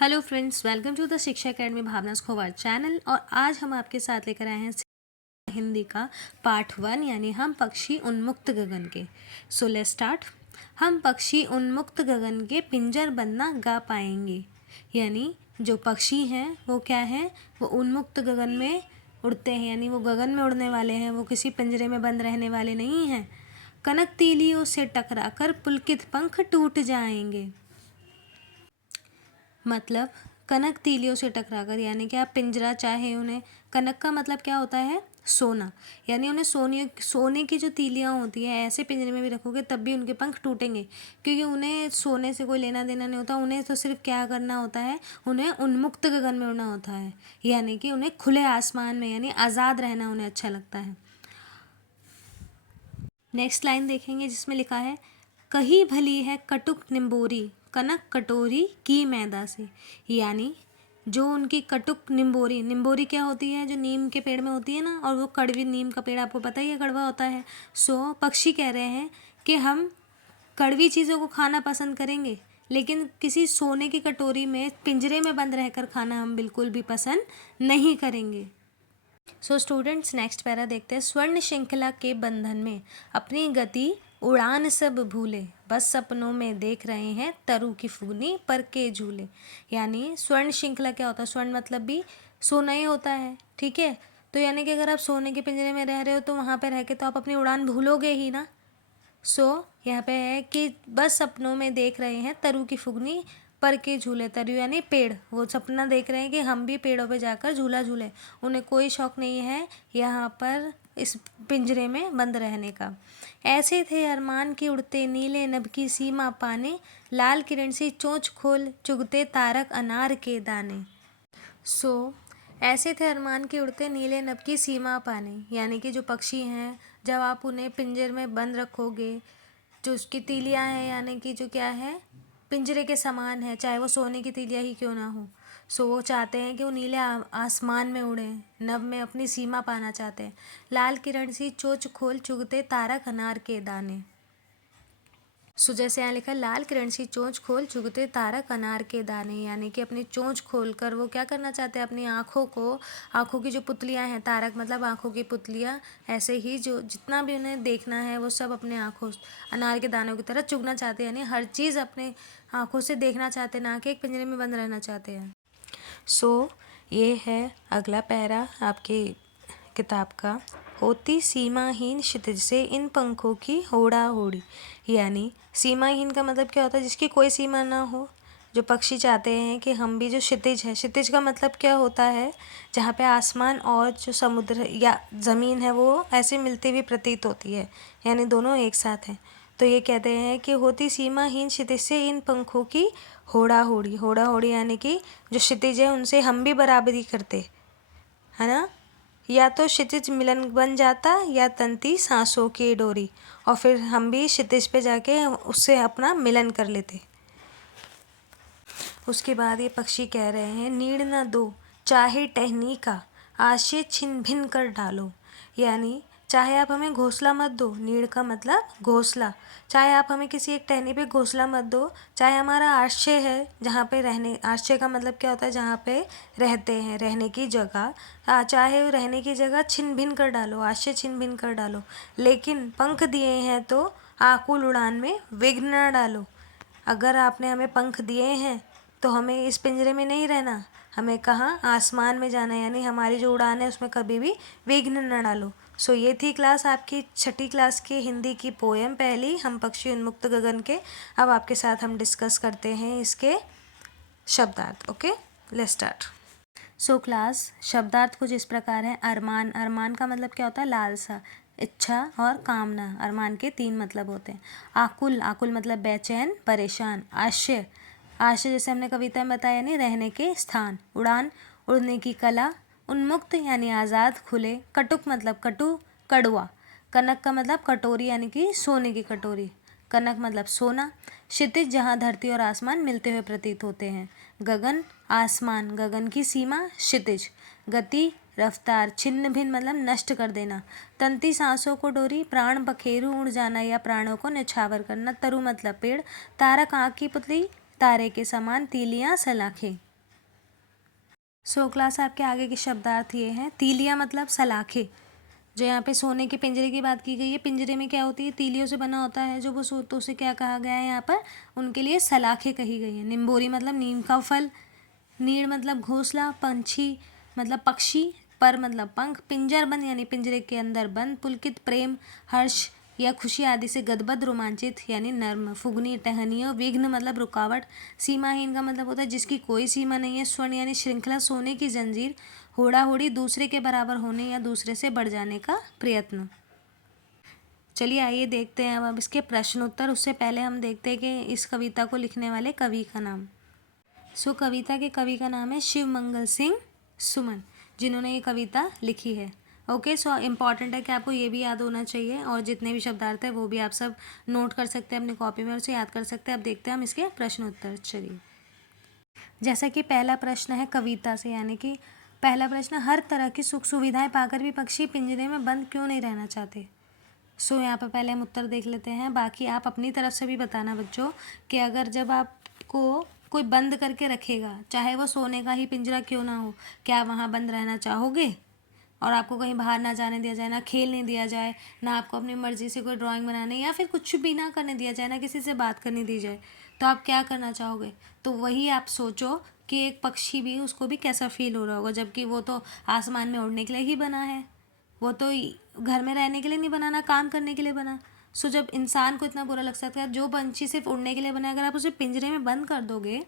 Hello friends, welcome to the Shiksha academy Bhavna Khowar channel. और आज हम आपके साथ लेकर आए हैं हिंदी का पार्ट 1 यानी हम पक्षी उन्मुक्त गगन के। So let's start. हम पक्षी उन्मुक्त गगन के पिंजर बंदना गा पाएंगे। यानी जो पक्षी हैं वो क्या हैं, वो उन्मुक्त गगन में उड़ते हैं, यानी वो गगन में उड़ने वाले हैं, वो किसी पिंजरे में बंद रहने वाले नहीं हैं। कनक तीलियों से टकराकर पुलकित पंख टूट जाएंगे। मतलब कनक तीलियों से टकराकर, यानी कि आप पिंजरा चाहे उन्हें, कनक का मतलब क्या होता है, सोना, यानी उन्हें सोने की जो तीलियां होती हैं ऐसे पिंजरे में भी रखोगे तब भी उनके पंख टूटेंगे, क्योंकि उन्हें सोने से कोई लेना देना नहीं होता। उन्हें तो सिर्फ क्या करना होता है, उन्हें उन्मुक्त गगन में उड़ना होता है, यानी कि उन्हें खुले आसमान में यानी आज़ाद रहना उन्हें अच्छा लगता है। नेक्स्ट लाइन देखेंगे जिसमें लिखा है, कही भली है कटुक निम्बोरी कनक कटोरी की मैदा से। यानी जो उनकी कटुक निम्बोरी, निम्बोरी क्या होती है, जो नीम के पेड़ में होती है ना, और वो कड़वी, नीम का पेड़ आपको पता ही है कड़वा होता है। सो पक्षी कह रहे हैं कि हम कड़वी चीज़ों को खाना पसंद करेंगे, लेकिन किसी सोने की कटोरी में पिंजरे में बंद रहकर खाना हम बिल्कुल भी पसंद नहीं करेंगे। सो स्टूडेंट्स, नेक्स्ट पैरा देखते हैं। स्वर्ण श्रृंखला के बंधन में अपनी गति उड़ान सब भूले, बस सपनों में देख रहे हैं तरु की फुगनी पर के झूले। यानी स्वर्ण श्रृंखला क्या होता है, स्वर्ण मतलब भी सोना ही होता है, ठीक है। तो यानी कि अगर आप सोने के पिंजरे में रह रहे हो तो वहाँ पे रह के तो आप अपनी उड़ान भूलोगे ही ना। सो यहाँ पे है कि बस सपनों में देख रहे हैं तरु की फुगनी पर के झूले। तरु यानी पेड़, वो सपना देख रहे हैं कि हम भी पेड़ों पे जाकर झूला झूले। उन्हें कोई शौक नहीं है यहाँ पर इस पिंजरे में बंद रहने का। ऐसे थे अरमान के उड़ते नीले नभ की सीमा पाने, लाल किरण सी चोंच खोल चुगते तारक अनार के दाने। सो ऐसे थे अरमान के उड़ते नीले नभ की सीमा पाने, यानी कि जो पक्षी हैं जब आप उन्हें पिंजर में बंद रखोगे, जो उसकी तीलियां हैं यानी कि जो क्या है, पिंजरे के समान है, चाहे वो सोने की तीलियां ही क्यों ना हो। सो वो चाहते हैं कि वो नीले आसमान में उड़ें, नभ में अपनी सीमा पाना चाहते हैं। लाल किरण सी चोंच खोल चुगते तारक अनार के दाने। सो जैसे यहाँ लिखा, लाल किरण सी चोंच खोल चुगते तारक अनार के दाने, यानी कि अपनी चोंच खोल कर वो क्या करना चाहते हैं, अपनी आँखों को, आँखों की जो पुतलियाँ हैं, तारक मतलब आँखों की पुतलियाँ, ऐसे ही जो जितना भी उन्हें देखना है वो सब अपने आँखों अनार के दानों की तरह चुगना चाहते हैं, यानी हर चीज़ अपने आँखों से देखना चाहते हैं, ना कि एक पिंजरे में बंद रहना चाहते हैं। सो ये है अगला पैरा आपकी किताब का। होती सीमाहीन क्षितिज से इन पंखों की होड़ा होड़ी। यानी सीमाहीन का मतलब क्या होता है, जिसकी कोई सीमा ना हो। जो पक्षी चाहते हैं कि हम भी, जो क्षितिज है, क्षितिज का मतलब क्या होता है, जहाँ पे आसमान और जो समुद्र या ज़मीन है वो ऐसे मिलती हुई प्रतीत होती है, यानी दोनों एक साथ हैं। तो ये कहते हैं कि होती सीमाहीन क्षितिज से इन पंखों की होड़ा होड़ी। होड़ा होड़ी यानी कि जो क्षितिज है उनसे हम भी बराबरी करते, है ना। या तो क्षितिज मिलन बन जाता या तंती सांसों की डोरी, और फिर हम भी क्षितिज पे जाके उससे अपना मिलन कर लेते। उसके बाद ये पक्षी कह रहे हैं, नीड़ न दो चाहे टहनी का आशय छिन भिन कर डालो। यानी चाहे आप हमें घोंसला मत दो, नीड़ का मतलब घोंसला, चाहे आप हमें किसी एक टहनी पे घोंसला मत दो, चाहे हमारा आश्रय है जहाँ पे रहने, आश्रय का मतलब क्या होता है, जहाँ पे रहते हैं, रहने की जगह, चाहे रहने की जगह छिन भिन कर डालो, आश्रय छिन भिन कर डालो, लेकिन पंख दिए हैं तो आकुल उड़ान में विघ्न न डालो। अगर आपने हमें पंख दिए हैं तो हमें इस पिंजरे में नहीं रहना, हमें कहाँ, आसमान में जाना है, यानी हमारी जो उड़ान है उसमें कभी भी विघ्न न डालो। सो ये थी क्लास आपकी 6ठी क्लास की हिंदी की पोएम पहली, हम पक्षी उन्मुक्त गगन के। अब आपके साथ हम डिस्कस करते हैं इसके शब्दार्थ। Okay, let's start. So class, शब्दार्थ कुछ इस प्रकार है। अरमान, अरमान का मतलब क्या होता है, लालसा, इच्छा और कामना। अरमान के 3 मतलब होते हैं। आकुल, आकुल मतलब बेचैन, परेशान। आश्रय, आश्रय जैसे हमने कविता में बताया, नहीं, रहने के स्थान। उड़ान, उड़ने की कला। उन्मुक्त यानी आज़ाद, खुले। कटुक मतलब कटु, कड़वा। कनक का मतलब कटोरी यानी कि सोने की कटोरी, कनक मतलब सोना। क्षितिज, जहाँ धरती और आसमान मिलते हुए प्रतीत होते हैं। गगन, आसमान, गगन की सीमा क्षितिज। गति, रफ्तार। छिन्न भिन्न मतलब नष्ट कर देना। तंती, सांसों को डोरी। प्राण, पखेरु, उड़ जाना या प्राणों को न्यौछावर करना। तरु मतलब पेड़। तारक, आँख की पुतली, तारे के समान। तीलियां, सलाखें। सो क्लास आपके आगे के शब्दार्थ ये हैं। तीलियाँ मतलब सलाखें। जो यहाँ पे सोने के पिंजरे की बात की गई है, पिंजरे में क्या होती है, तीलियों से बना होता है जो वो तो उसे क्या कहा गया है यहाँ पर, उनके लिए सलाखें कही गई है। निम्बोरी मतलब नीम का फल, नीड़ मतलब घोंसला, पंछी मतलब पक्षी, पर मतलब पंख, पिंजर बंद यानी पिंजरे के अंदर बंद, पुलकित प्रेम, हर्ष या खुशी आदि से गदगद रोमांचित यानी नर्म, फुगनी टहनियों, विघ्न मतलब रुकावट, सीमाहीन का मतलब होता है जिसकी कोई सीमा नहीं है, स्वर्ण यानी श्रृंखला, सोने की जंजीर, होड़ा होड़ी दूसरे के बराबर होने या दूसरे से बढ़ जाने का प्रयत्न। चलिए आइए देखते हैं अब इसके प्रश्न उत्तर। उससे पहले हम देखते हैं कि इस कविता को लिखने वाले कवि का नाम। सो कविता के कवि का नाम है शिव मंगल सिंह सुमन, जिन्होंने ये कविता लिखी है। ओके, सो इम्पॉर्टेंट है कि आपको ये भी याद होना चाहिए, और जितने भी शब्दार्थ है वो भी आप सब नोट कर सकते हैं अपनी कॉपी में और उसे याद कर सकते हैं। अब देखते हैं हम इसके प्रश्न उत्तर। चलिए, जैसा कि पहला प्रश्न है कविता से, यानी कि पहला प्रश्न, हर तरह की सुख सुविधाएं पाकर भी पक्षी पिंजरे में बंद क्यों नहीं रहना चाहते। सो यहाँ पर पहले हम उत्तर देख लेते हैं, बाकी आप अपनी तरफ से भी बताना बच्चों कि अगर जब आपको कोई बंद करके रखेगा, चाहे वो सोने का ही पिंजरा क्यों ना हो, क्या वहाँ बंद रहना चाहोगे? और आपको कहीं बाहर ना जाने दिया जाए, ना खेलने दिया जाए, ना आपको अपनी मर्ज़ी से कोई ड्राइंग बनाने या फिर कुछ भी ना करने दिया जाए, ना किसी से बात करने दी जाए, तो आप क्या करना चाहोगे? तो वही आप सोचो कि एक पक्षी भी, उसको भी कैसा फील हो रहा होगा, जबकि वो तो आसमान में उड़ने के लिए ही बना है, वो तो घर में रहने के लिए नहीं बना, ना काम करने के लिए बना। सो जब इंसान को इतना बुरा लग सकता है, जो पंछी सिर्फ उड़ने के लिए बना है, अगर आप उसे पिंजरे में बंद कर दोगे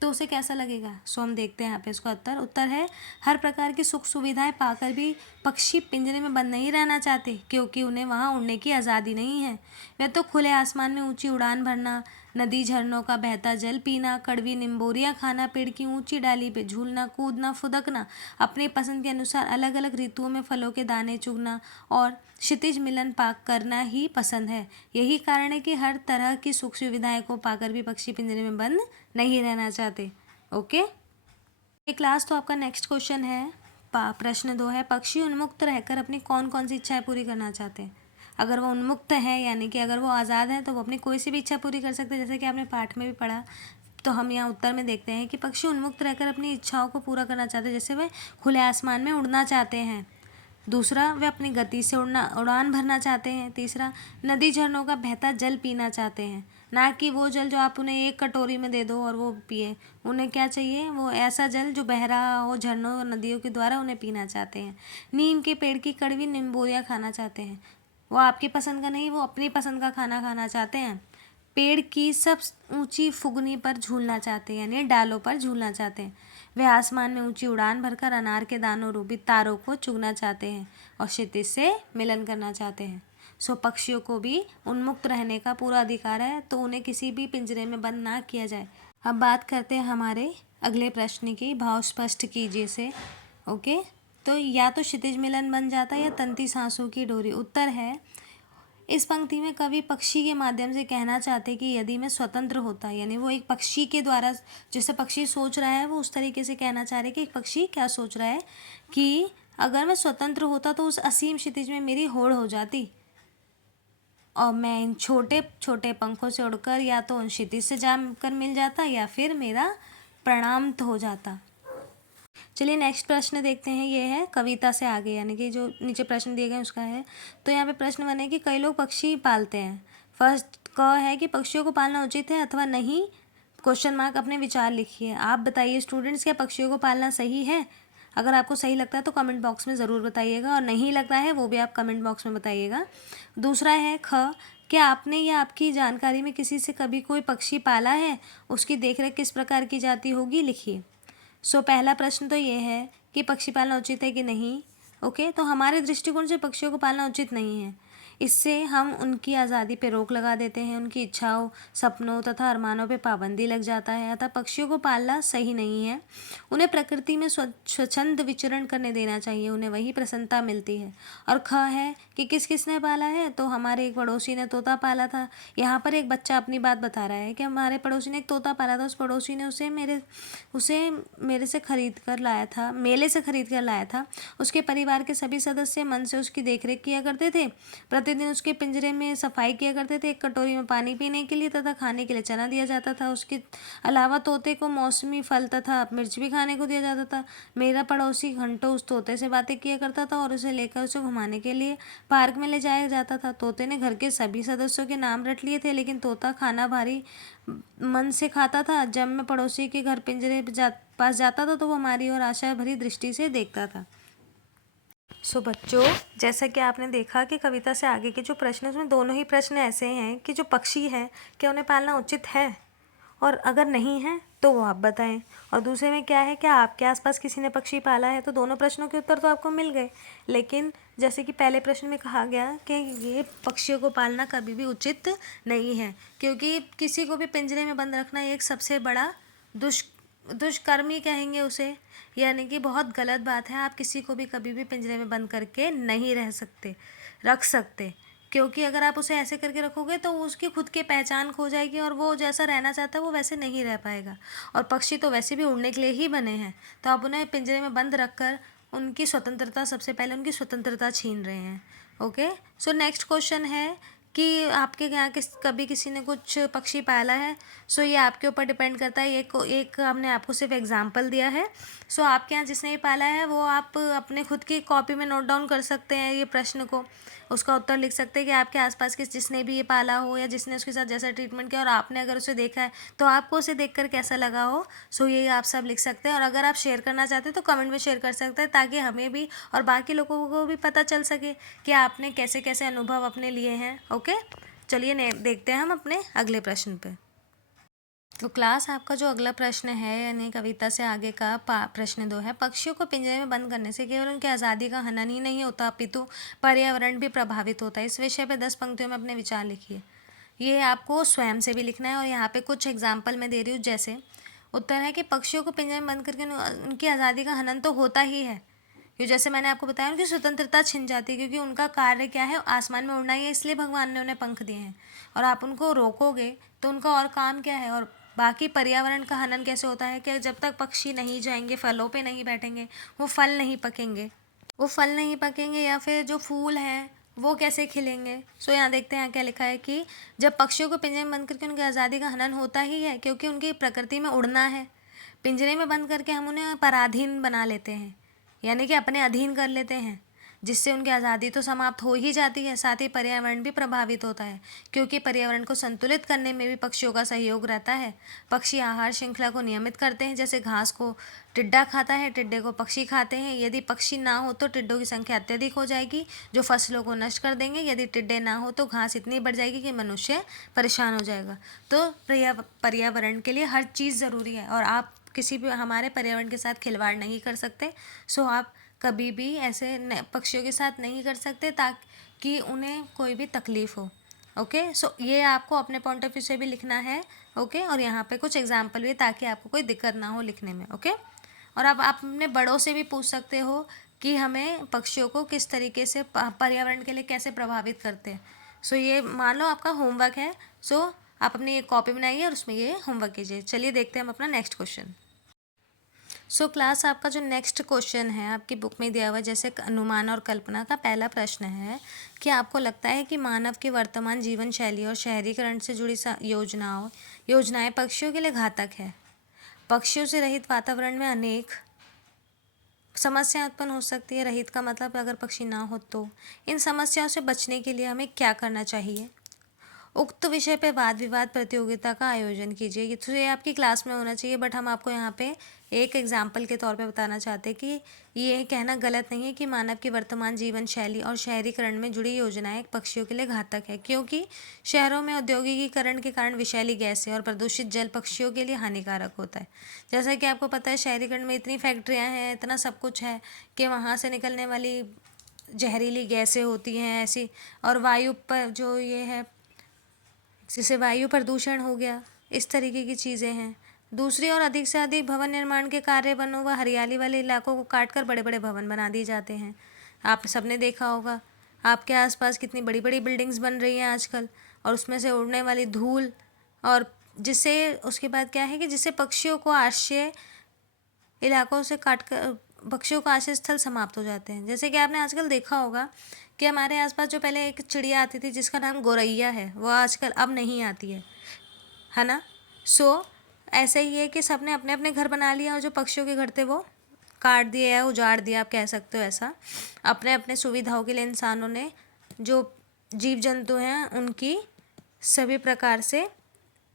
तो उसे कैसा लगेगा। सो हम देखते हैं यहाँ पे इसका उत्तर है, हर प्रकार की सुख सुविधाएं पाकर भी पक्षी पिंजरे में बंद नहीं रहना चाहते, क्योंकि उन्हें वहाँ उड़ने की आज़ादी नहीं है। वह तो खुले आसमान में ऊंची उड़ान भरना, नदी झरनों का बहता जल पीना, कड़वी निम्बोरियाँ खाना, पेड़ की ऊंची डाली पे झूलना, कूदना, फुदकना, अपने पसंद के अनुसार अलग अलग ऋतुओं में फलों के दाने चुगना और क्षितिज मिलन पाक करना ही पसंद है। यही कारण है कि हर तरह की सुख सुविधाएं को पाकर भी पक्षी पिंजरे में बंद नहीं रहना चाहते। ओके, ये क्लास तो आपका नेक्स्ट क्वेश्चन है। प्रश्न 2 है, पक्षी उन्मुक्त रहकर अपनी कौन कौन सी इच्छाएं पूरी करना चाहते हैं। अगर वो उन्मुक्त है, यानी कि अगर वो आज़ाद है, तो वो अपनी कोई सी भी इच्छा पूरी कर सकते हैं, जैसे कि आपने पाठ में भी पढ़ा। तो हम यहाँ उत्तर में देखते हैं कि पक्षी उन्मुक्त रहकर अपनी इच्छाओं को पूरा करना चाहते हैं, जैसे वे खुले आसमान में उड़ना चाहते हैं। दूसरा, वे अपनी गति से उड़ान भरना चाहते हैं। तीसरा, नदी झरनों का बहता जल पीना चाहते हैं, ना कि वो जल जो आप उन्हें एक कटोरी में दे दो और वो पिए। उन्हें क्या चाहिए, वो ऐसा जल जो बह रहा हो झरनों और नदियों के द्वारा, उन्हें पीना चाहते हैं। नीम के पेड़ की कड़वी निम्बोरियाँ खाना चाहते हैं, वो आपकी पसंद का नहीं, वो अपनी पसंद का खाना खाना चाहते हैं। पेड़ की सब ऊंची फुगनी पर झूलना चाहते हैं, यानी डालों पर झूलना चाहते हैं। वे आसमान में ऊंची उड़ान भरकर अनार के दानों रूपी तारों को चुगना चाहते हैं और क्षितिज से मिलन करना चाहते हैं। सो पक्षियों को भी उन्मुक्त रहने का पूरा अधिकार है, तो उन्हें किसी भी पिंजरे में बंद ना किया जाए। अब बात करते हैं हमारे अगले प्रश्न की, भाव स्पष्ट कीजिए से। ओके, तो या तो क्षितिज मिलन बन जाता है या तंती सांसों की डोरी। उत्तर है, इस पंक्ति में कवि पक्षी के माध्यम से कहना चाहते कि यदि मैं स्वतंत्र होता, यानी वो एक पक्षी के द्वारा, जैसे पक्षी सोच रहा है वो उस तरीके से कहना चाह रहे कि एक पक्षी क्या सोच रहा है कि अगर मैं स्वतंत्र होता तो उस असीम क्षितिज में मेरी होड़ हो जाती और मैं इन छोटे छोटे पंखों से उड़कर या तो उन क्षितिज से जाकर मिल जाता या फिर मेरा प्रणाम हो जाता। चलिए नेक्स्ट प्रश्न देखते हैं, ये है कविता से आगे, यानी कि जो नीचे प्रश्न दिए गए उसका है। तो यहाँ पे प्रश्न बने कि कई लोग पक्षी पालते हैं। फर्स्ट क है कि पक्षियों को पालना उचित है अथवा नहीं, क्वेश्चन मार्क, अपने विचार लिखिए। आप बताइए स्टूडेंट्स, क्या पक्षियों को पालना सही है? अगर आपको सही लगता है तो कमेंट बॉक्स में ज़रूर बताइएगा, और नहीं लगता है वो भी आप कमेंट बॉक्स में बताइएगा। दूसरा है ख, क्या आपने या आपकी जानकारी में किसी से कभी कोई पक्षी पाला है? उसकी देखरेख किस प्रकार की जाती होगी, लिखिए। सो पहला प्रश्न तो ये है कि पक्षी पालना उचित है कि नहीं। ओके, तो हमारे दृष्टिकोण से पक्षियों को पालना उचित नहीं है। इससे हम उनकी आज़ादी पे रोक लगा देते हैं, उनकी इच्छाओं, सपनों तथा अरमानों पे पाबंदी लग जाता है। अतः पक्षियों को पालना सही नहीं है। उन्हें प्रकृति में स्वच्छंद विचरण करने देना चाहिए, उन्हें वही प्रसन्नता मिलती है। और ख है कि किस किसने पाला है, तो हमारे एक पड़ोसी ने तोता पाला था। यहाँ पर एक बच्चा अपनी बात बता रहा है कि हमारे पड़ोसी ने एक तोता पाला था, उस पड़ोसी ने उसे मेरे से खरीद कर लाया था, मेले से खरीद कर लाया था। उसके परिवार के सभी सदस्य मन से उसकी देखरेख किया करते थे, प्रतिदिन पूरे दिन उसके पिंजरे में सफाई किया करते थे, एक कटोरी में पानी पीने के लिए तथा खाने के लिए चना दिया जाता था। उसके अलावा तोते को मौसमी फल तथा मिर्च भी खाने को दिया जाता था। मेरा पड़ोसी घंटों उस तोते से बातें किया करता था और उसे लेकर उसे घुमाने के लिए पार्क में ले जाया जाता था। तोते ने घर के सभी सदस्यों के नाम रट लिए थे, लेकिन तोता खाना भारी मन से खाता था। जब मैं पड़ोसी के घर पिंजरे पास जाता था तो वो हमारी ओर आशा भरी दृष्टि से देखता था। सो बच्चों, जैसा कि आपने देखा कि कविता से आगे के जो प्रश्न हैं उसमें दोनों ही प्रश्न ऐसे हैं कि जो पक्षी हैं क्या उन्हें पालना उचित है, और अगर नहीं है तो वो आप बताएं। और दूसरे में क्या है, क्या आपके आसपास किसी ने पक्षी पाला है। तो दोनों प्रश्नों के उत्तर तो आपको मिल गए, लेकिन जैसे कि पहले प्रश्न में कहा गया कि ये पक्षियों को पालना कभी भी उचित नहीं है, क्योंकि किसी को भी पिंजरे में बंद रखना एक सबसे बड़ा दुष्कर्म ही कहेंगे उसे, यानी कि बहुत गलत बात है। आप किसी को भी कभी भी पिंजरे में बंद करके नहीं रख सकते, क्योंकि अगर आप उसे ऐसे करके रखोगे तो उसकी खुद की पहचान खो जाएगी और वो जैसा रहना चाहता है वो वैसे नहीं रह पाएगा। और पक्षी तो वैसे भी उड़ने के लिए ही बने हैं, तो आप उन्हें पिंजरे में बंद रखकर उनकी स्वतंत्रता, सबसे पहले उनकी स्वतंत्रता छीन रहे हैं। ओके, सो नेक्स्ट क्वेश्चन है कि आपके यहाँ कभी किसी ने कुछ पक्षी पाला है। सो ये आपके ऊपर डिपेंड करता है। एक हमने आपको सिर्फ एग्जांपल दिया है। सो आपके यहाँ जिसने भी पाला है वो आप अपने खुद की कॉपी में नोट डाउन कर सकते हैं ये प्रश्न को, उसका उत्तर लिख सकते हैं कि आपके आसपास जिसने भी ये पाला हो या जिसने उसके साथ जैसा ट्रीटमेंट किया और आपने अगर उसे देखा है तो आपको उसे देखकर कैसा लगा हो। सो ये आप सब लिख सकते हैं, और अगर आप शेयर करना चाहते हैं तो कमेंट में शेयर कर सकते हैं, ताकि हमें भी और बाकी लोगों को भी पता चल सके कि आपने कैसे कैसे अनुभव अपने लिए हैं। ओके, चलिए देखते हैं हम अपने अगले प्रश्न पे। तो क्लास, आपका जो अगला प्रश्न है यानी कविता से आगे का प्रश्न 2 है, पक्षियों को पिंजरे में बंद करने से केवल उनकी आज़ादी का हनन ही नहीं होता अपितु पर्यावरण भी प्रभावित होता है। इस विषय पे 10 पंक्तियों में अपने विचार लिखिए। ये आपको स्वयं से भी लिखना है, और यहाँ पे कुछ एग्जाम्पल मैं दे रही हूँ। जैसे उत्तर है कि पक्षियों को पिंजरे में बंद करके उनकी आज़ादी का हनन तो होता ही है, ये जैसे मैंने आपको बताया उनकी स्वतंत्रता छिन जाती है, क्योंकि उनका कार्य क्या है, आसमान में उड़ना ही है, इसलिए भगवान ने उन्हें पंख दिए हैं। और आप उनको रोकोगे तो उनका और काम क्या है। और बाकी पर्यावरण का हनन कैसे होता है कि जब तक पक्षी नहीं जाएंगे, फलों पे नहीं बैठेंगे, वो फल नहीं पकेंगे या फिर जो फूल हैं वो कैसे खिलेंगे। सो यहाँ देखते हैं क्या लिखा है कि जब पक्षियों को पिंजरे में बंद करके उनकी आज़ादी का हनन होता ही है, क्योंकि उनकी प्रकृति में उड़ना है। पिंजरे में बंद करके हम उन्हें पराधीन बना लेते हैं, यानी कि अपने अधीन कर लेते हैं, जिससे उनकी आज़ादी तो समाप्त हो ही जाती है, साथ ही पर्यावरण भी प्रभावित होता है, क्योंकि पर्यावरण को संतुलित करने में भी पक्षियों का सहयोग रहता है। पक्षी आहार श्रृंखला को नियमित करते हैं, जैसे घास को टिड्डा खाता है, टिड्डे को पक्षी खाते हैं। यदि पक्षी ना हो तो टिड्डों की संख्या अत्यधिक हो जाएगी जो फसलों को नष्ट कर देंगे। यदि टिड्डे ना हो तो घास इतनी बढ़ जाएगी कि मनुष्य परेशान हो जाएगा। तो पर्यावरण के लिए हर चीज़ ज़रूरी है, और आप किसी भी हमारे पर्यावरण के साथ खिलवाड़ नहीं कर सकते। सो आप कभी भी ऐसे पक्षियों के साथ नहीं कर सकते ताकि उन्हें कोई भी तकलीफ़ हो। ओके, सो ये आपको अपने पॉइंट ऑफ व्यू से भी लिखना है। ओके, और यहाँ पे कुछ एग्जाम्पल भी, ताकि आपको कोई दिक्कत ना हो लिखने में। ओके, और अब आप अपने बड़ों से भी पूछ सकते हो कि हमें पक्षियों को किस तरीके से पर्यावरण के लिए कैसे प्रभावित करते हैं। सो ये मान लो आपका होमवर्क है। सो आप अपनी एक कॉपी बनाइए और उसमें ये होमवर्क कीजिए। चलिए देखते हैं हम अपना नेक्स्ट क्वेश्चन। सो क्लास, आपका जो नेक्स्ट क्वेश्चन है आपकी बुक में दिया हुआ जैसे अनुमान और कल्पना का पहला प्रश्न है कि आपको लगता है कि मानव की वर्तमान जीवन शैली और शहरीकरण से जुड़ी योजनाएं पक्षियों के लिए घातक है। पक्षियों से रहित वातावरण में अनेक समस्याएं उत्पन्न हो सकती है। रहित का मतलब अगर पक्षी ना हो तो इन समस्याओं से बचने के लिए हमें क्या करना चाहिए। उक्त विषय पे वाद विवाद प्रतियोगिता का आयोजन कीजिए। तो ये आपकी क्लास में होना चाहिए, बट हम आपको यहाँ पे एक एग्जाम्पल के तौर पे बताना चाहते हैं कि ये कहना गलत नहीं है कि मानव की वर्तमान जीवन शैली और शहरीकरण में जुड़ी योजनाएं पक्षियों के लिए घातक है, क्योंकि शहरों में औद्योगिकीकरण के कारण विषैली गैसें और प्रदूषित जल पक्षियों के लिए हानिकारक होता है। जैसा कि आपको पता है शहरीकरण में इतनी फैक्ट्रियाँ हैं, इतना सब कुछ है कि वहाँ से निकलने वाली जहरीली गैसें होती हैं ऐसी, और वायु पर जो ये है जिससे वायु प्रदूषण हो गया, इस तरीके की चीज़ें हैं। दूसरी ओर अधिक से अधिक भवन निर्माण के कार्य वनों व हरियाली वाले इलाकों को काटकर बड़े बड़े भवन बना दिए जाते हैं। आप सबने देखा होगा आपके आसपास कितनी बड़ी बड़ी बिल्डिंग्स बन रही हैं आजकल, और उसमें से उड़ने वाली धूल, और जिससे उसके बाद क्या है कि जिससे पक्षियों को आश्रय इलाकों से काट कर पक्षियों का आश्रय स्थल समाप्त हो जाते हैं। जैसे कि आपने आजकल देखा होगा कि हमारे आसपास जो पहले एक चिड़िया आती थी जिसका नाम गौरैया है, वो आजकल अब नहीं आती है ना। सो ऐसे ही है कि सबने अपने अपने घर बना लिया और जो पक्षियों के घर थे वो काट दिए या उजाड़ दिया, आप कह सकते हो ऐसा। अपने अपने सुविधाओं के लिए इंसानों ने जो जीव जंतु हैं उनकी सभी प्रकार से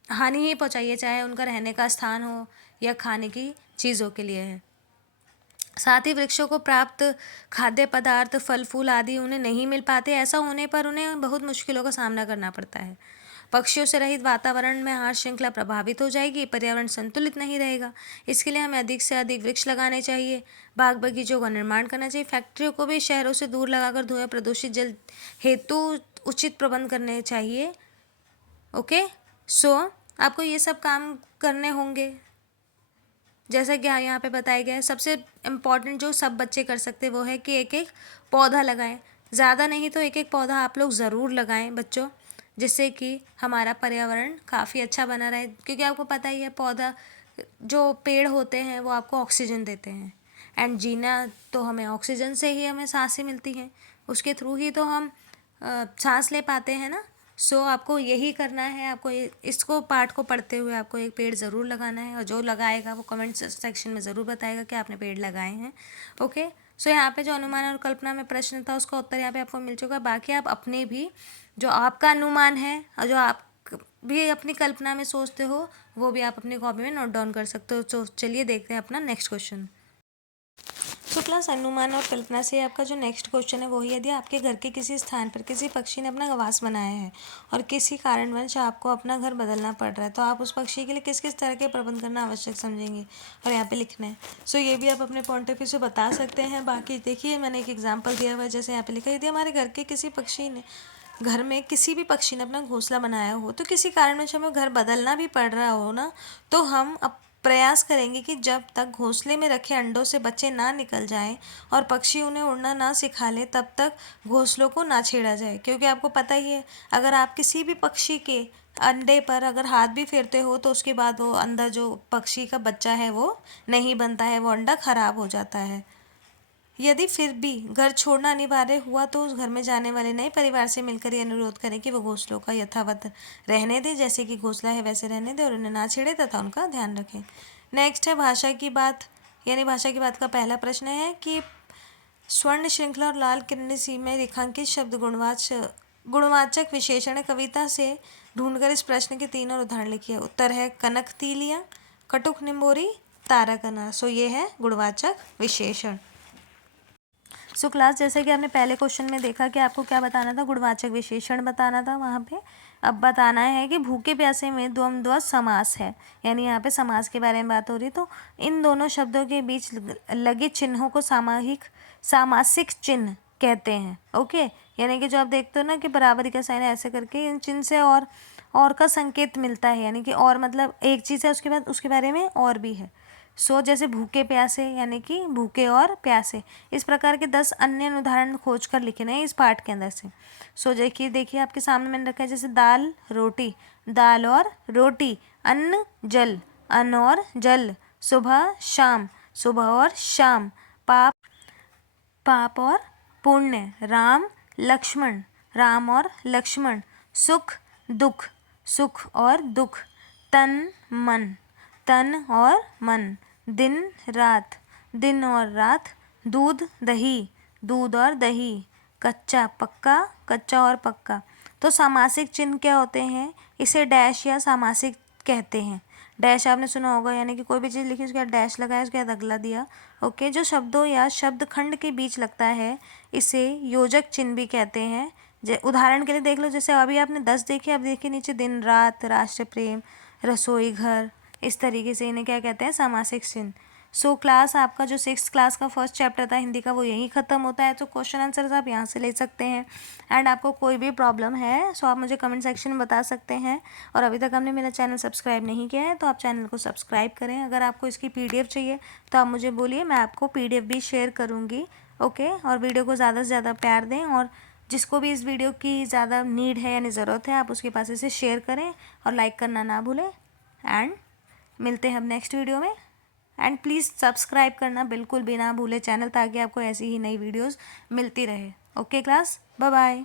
हानि ही पहुंचाई है, चाहे उनका रहने का स्थान हो या खाने की चीज़ों के लिए है। साथ ही वृक्षों को प्राप्त खाद्य पदार्थ, फल फूल आदि उन्हें नहीं मिल पाते। ऐसा होने पर उन्हें बहुत मुश्किलों का सामना करना पड़ता है। पक्षियों से रहित वातावरण में आहार श्रृंखला प्रभावित हो जाएगी, पर्यावरण संतुलित नहीं रहेगा। इसके लिए हमें अधिक से अधिक वृक्ष लगाने चाहिए, बाग बगीचों का निर्माण करना चाहिए, फैक्ट्रियों को भी शहरों से दूर लगाकर धुएं प्रदूषित जल हेतु उचित प्रबंध करने चाहिए। ओके, सो आपको ये सब काम करने होंगे जैसा कि यहाँ पे बताया गया है। सबसे इम्पॉर्टेंट जो सब बच्चे कर सकते हैं वो है कि एक एक पौधा लगाएं, ज़्यादा नहीं तो एक एक पौधा आप लोग ज़रूर लगाएं बच्चों, जिससे कि हमारा पर्यावरण काफ़ी अच्छा बना रहे। क्योंकि आपको पता ही है पौधा, जो पेड़ होते हैं वो आपको ऑक्सीजन देते हैं, एंड जीना तो हमें ऑक्सीजन से ही हमें सांसें मिलती हैं, उसके थ्रू ही तो हम सांस ले पाते हैं ना। सो आपको यही करना है, आपको इसको पाठ को पढ़ते हुए आपको एक पेड़ ज़रूर लगाना है, और जो लगाएगा वो कमेंट सेक्शन में ज़रूर बताएगा कि आपने पेड़ लगाए हैं। ओके, सो यहाँ पे जो अनुमान और कल्पना में प्रश्न था उसका उत्तर यहाँ पे आपको मिल चुका है। बाकी आप अपने भी जो आपका अनुमान है और जो आप भी अपनी कल्पना में सोचते हो वो भी आप अपनी कॉपी में नोट डाउन कर सकते हो। तो चलिए देखते हैं अपना नेक्स्ट क्वेश्चन। तो क्लास अनुमान और कल्पना से आपका जो नेक्स्ट क्वेश्चन है वो ही, यदि आपके घर के किसी स्थान पर किसी पक्षी ने अपना आवास बनाया है और किसी कारणवश आपको अपना घर बदलना पड़ रहा है, तो आप उस पक्षी के लिए किस किस तरह के प्रबंध करना आवश्यक समझेंगे और यहाँ पे लिखना है। सो ये भी आप अपने पॉइंट ऑफ व्यू से बता सकते हैं। बाकी देखिए मैंने एक एग्जाम्पल दिया हुआ है, जैसे यहाँ पे लिखा है, यदि हमारे घर के किसी पक्षी ने घर में किसी भी पक्षी ने अपना घोंसला बनाया हो, तो किसी कारणवश हमें घर बदलना भी पड़ रहा हो ना, तो हम प्रयास करेंगे कि जब तक घोंसले में रखे अंडों से बच्चे ना निकल जाएं और पक्षी उन्हें उड़ना ना सिखा ले, तब तक घोंसलों को ना छेड़ा जाए। क्योंकि आपको पता ही है, अगर आप किसी भी पक्षी के अंडे पर अगर हाथ भी फेरते हो तो उसके बाद वो अंदर जो पक्षी का बच्चा है वो नहीं बनता है, वो अंडा खराब हो जाता है। यदि फिर भी घर छोड़ना अनिवार्य हुआ तो उस घर में जाने वाले नए परिवार से मिलकर ये अनुरोध करें कि वो घोंसलों का यथावत रहने दें, जैसे कि घोंसला है वैसे रहने दें और उन्हें ना छेड़े तथा उनका ध्यान रखें। नेक्स्ट है भाषा की बात, यानी भाषा की बात का पहला प्रश्न है कि स्वर्ण श्रृंखला और लाल किरणें सी में रेखांकित शब्द गुणवाचक विशेषण है। कविता से ढूंढकर इस प्रश्न के 3 और उदाहरण लिखिए। उत्तर है कनक तीलियां, कटुक निम्बोरी, ताराकना। सो ये है गुणवाचक विशेषण। सो क्लास जैसे कि आपने पहले क्वेश्चन में देखा कि आपको क्या बताना था, गुणवाचक विशेषण बताना था वहाँ पे। अब बताना है कि भूखे प्यासे में द्वंद्व समास है, यानी यहाँ पे समास के बारे में बात हो रही। तो इन दोनों शब्दों के बीच लगे चिन्हों को सामासिक चिन्ह कहते हैं। ओके, यानी कि जो आप देखते हो ना कि बराबरी का साइन ऐसे करके, इन चिन्ह से और का संकेत मिलता है, यानी कि और मतलब एक चीज़ है उसके बाद उसके बारे में और भी है। सो जैसे भूखे प्यासे यानी कि भूखे और प्यासे, इस प्रकार के 10 अन्य उदाहरण खोज कर लिखने हैं इस पाठ के अंदर से। सो देखिए आपके सामने मैंने रखा है, जैसे दाल रोटी, दाल और रोटी, अन्न जल, अन्न और जल, सुबह शाम, सुबह और शाम, पाप और पुण्य, राम लक्ष्मण, राम और लक्ष्मण, सुख दुख, सुख और दुख, तन मन, तन और मन, दिन रात, दिन और रात, दूध दही, दूध और दही, कच्चा पक्का, कच्चा और पक्का। तो सामासिक चिन्ह क्या होते हैं, इसे डैश या सामासिक कहते हैं। डैश आपने सुना होगा, यानी कि कोई भी चीज़ लिखी उसके बाद डैश लगाया उसके बाद अगला दिया। ओके, जो शब्दों या शब्द खंड के बीच लगता है इसे योजक चिन्ह भी कहते हैं। उदाहरण के लिए देख लो, जैसे अभी आपने 10 देखे, अब देखिए नीचे दिन रात, राष्ट्र प्रेम, रसोई घर, इस तरीके से इन्हें क्या कहते हैं, सामासिक चिन्ह। सो क्लास आपका जो 6th क्लास का फर्स्ट चैप्टर था हिंदी का वो यहीं ख़त्म होता है। तो क्वेश्चन आंसर्स आप यहाँ से ले सकते हैं। एंड आपको कोई भी प्रॉब्लम है सो आप मुझे कमेंट सेक्शन में बता सकते हैं। और अभी तक आपने मेरा चैनल सब्सक्राइब नहीं किया है तो आप चैनल को सब्सक्राइब करें। अगर आपको इसकी PDF चाहिए तो आप मुझे बोलिए, मैं आपको PDF भी शेयर करूँगी। ओके, और वीडियो को ज़्यादा से ज़्यादा प्यार दें, और जिसको भी इस वीडियो की ज़्यादा नीड है यानी ज़रूरत है आप उसके पास इसे शेयर करें और लाइक करना ना भूलें। एंड मिलते हैं अब नेक्स्ट वीडियो में। एंड प्लीज़ सब्सक्राइब करना बिल्कुल भी ना भूलें चैनल, ताकि आपको ऐसी ही नई वीडियोस मिलती रहे। Okay class, bye bye.